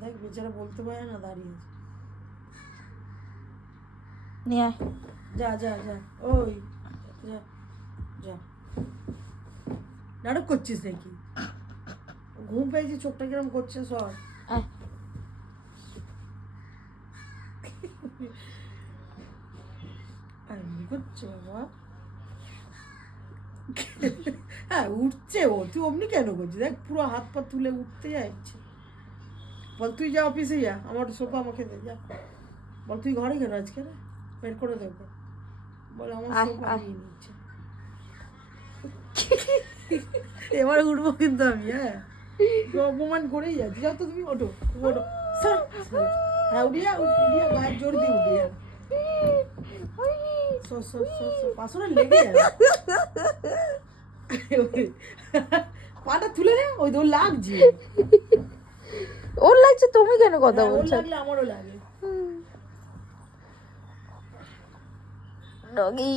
দেখ বেচারা বলতে পারে না, দাঁড়িয়ে আছে। নিয়ে আয়। যা যা যা, ওই যা যা। নাটক করছিস নাকি? ঘুম পেয়েছি, চোখটা কিরম করছে, সর। আয়। এমনি করছে বাবা। হ্যাঁ উঠছে ও, তুই অমনি কেন করছিস? দেখ পুরো হাত পা তুলে উঠতে যাচ্ছে। বল তুই যা অফিসে যা, আমার সোফা আমাকে দে, যা। বল তুই ঘরে কেন আজকে রে? বের করে দেবো। বল আমার সোফা নিয়ে নিচ্ছে। এবার উঠবো কিন্তু আমি, হ্যাঁ অপমান করেই যাচ্ছি। যাও তো তুমি, ওঠো ওঠো। স্যার হ্যাঁ উঠিয়া উঠিয়া গায়ে জোর দিয়ে উঠিয়া পাশনে লেগে যাবে। পাটা তুলে নে, ওই তোর লাগছে। ওর লাগছে, তুমি কেন কথা ওর বলছো? লাগলে আমারও লাগে। ডগি